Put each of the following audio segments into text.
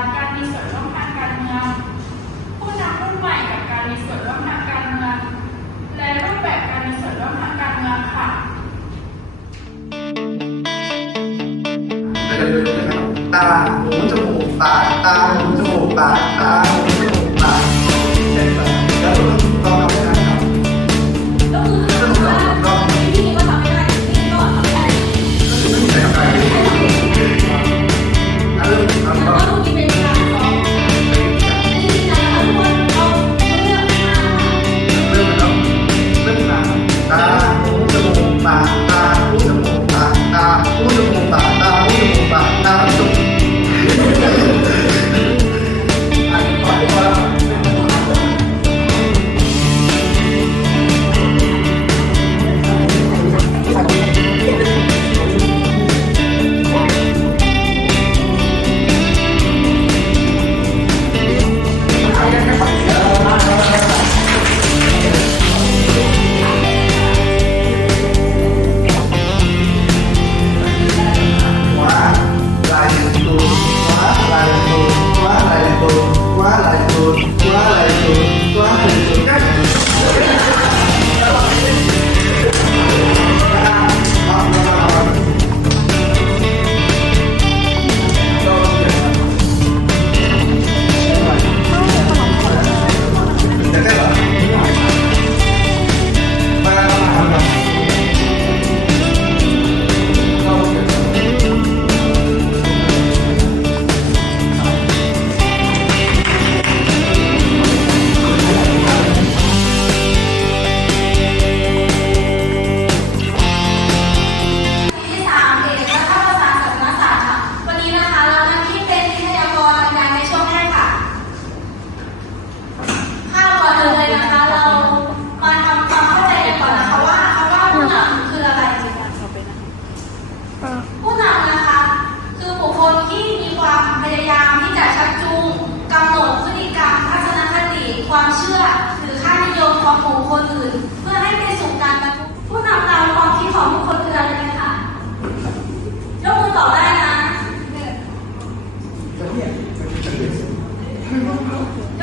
ร การมีส่วนร่วมทางการเมือง ผู้นำรุ่นใหม่กับการมีส่วนร่วมทางการเมือง และรูปแบบการมีส่วนร่วมทางการเมืองค่ะ ตาหูจมูกปากตาหูจมูกปากตา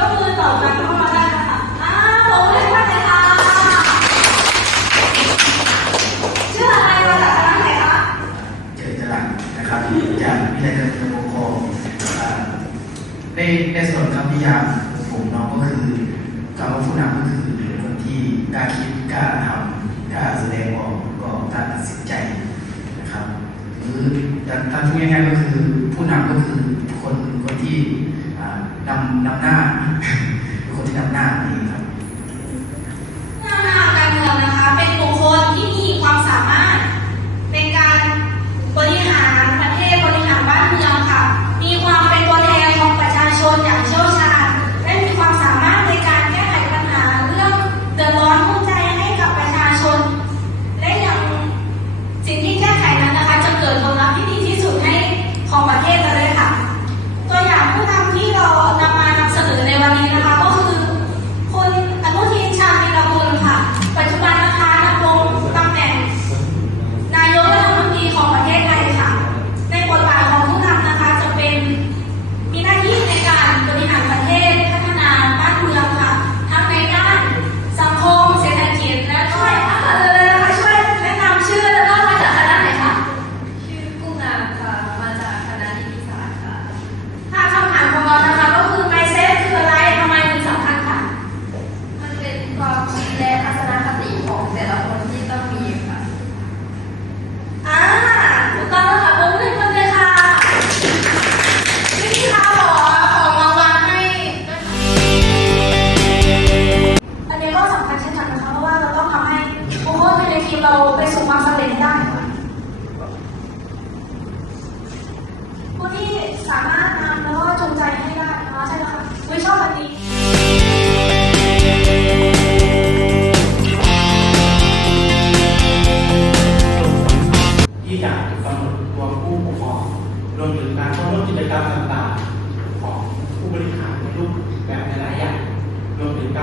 กมือต่อกนเข้มาได้นะคะอ้าผมเลยค่ะเลค่ะชื่ออะไรมาจากคะไหคะเจริจรัญนะครับจากวิทยาการปกครองในในส่วนคำพิยามผมน้องก็คือคำว่าผู้นำก็คือคนที่กล้าคิดกล้าทำกล้าแสดงออกก็กล้าตัดสินใจนะครับหรือการที่ง่ายๆก็คือผู้นำก็คือคนคนที่ นำนำหน้าคนที่นำหน้านี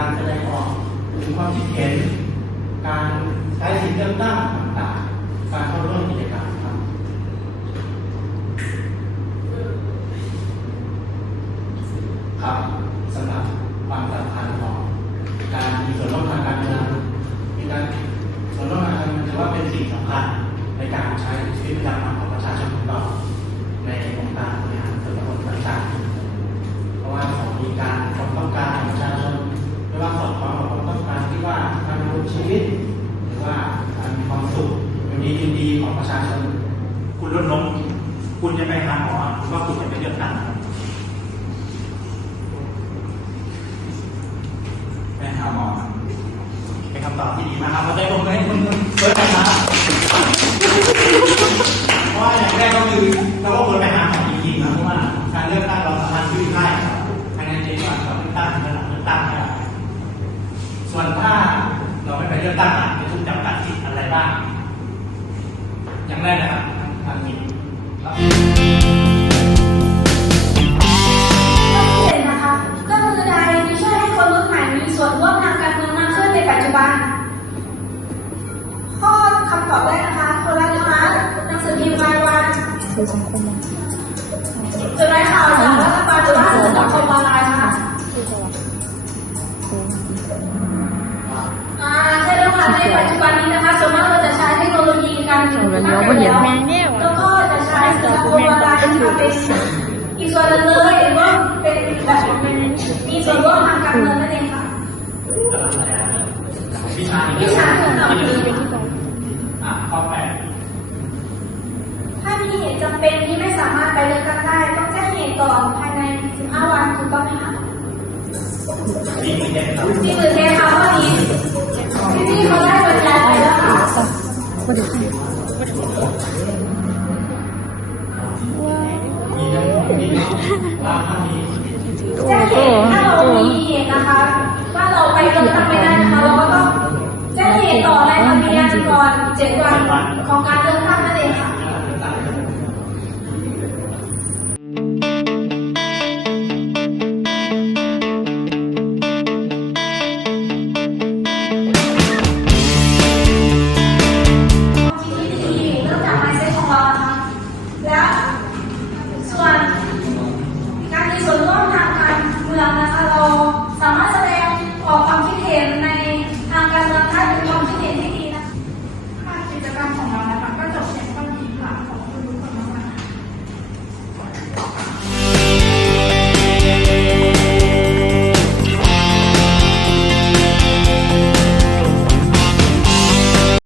การแสดงออกหรือความคิดเห็น การใช้สิทธิเลือกตั้งต่างๆ การเข้าร่วมกิจกรรม เป็นลบคุณจะไปหาหมอหรือว่าคุณจะไปเลือกตั้งไปหาหมอเป็นคำตอบที่ดีมากครับเราได้ลงให้คุณเฟิร์สนะครับเพราะอย่างแรกก็คือเราก็ควรไปหาหมอจริงๆนะเพราะว่าการเลือกตั้งเราสามารถยื่นได้ครับภายในเจ็ดวันก่อนเลือกตั้งระดับเลือกตั้งได้ส่วนถ้าเราไม่ไปเลือกตั้งจะถูกจำกัดสิทธิ์อะไรบ้างอย่างแรกนะครับ จดหมายข่าวจากรัฐบาลหรือว่าสื่อสังคมออนไลน์ค่ะอ่าใช่แล้วค่ะในปัจจุบันนี้นะคะส่วนมากเราจะใช้เทคโนโลยีการมากขึ้นแล้วแล้วก็จะใช้สื่อสังคมออนไลน์นะคะเป็นอีกส่วนหนึ่งเลยหรือว่าเป็นแบบมีส่วนร่วมทางการเมืองนั่นเองค่ะวิชาวิชาที่เรามีอะข้อแปด ตุจำเป็นที่ไม่สามารถไปเลือกตั้งได้ต้องแจ้งเหตุก่อนภายใน 15 วันถูกต้องไหมคะดีมีเด่ครับมีหรือเทค่ะวันนี้พี่ๆเขาได้บรรยายไปแล้วค่ะแจ้งเหตุถ้าเรามีเหตุนะคะว่าเราไปเลือกตั้งไม่ได้นะคะเราก็ต้องแจ้งเหตุต่อในทะเบียนก่อน7วันของการเลือก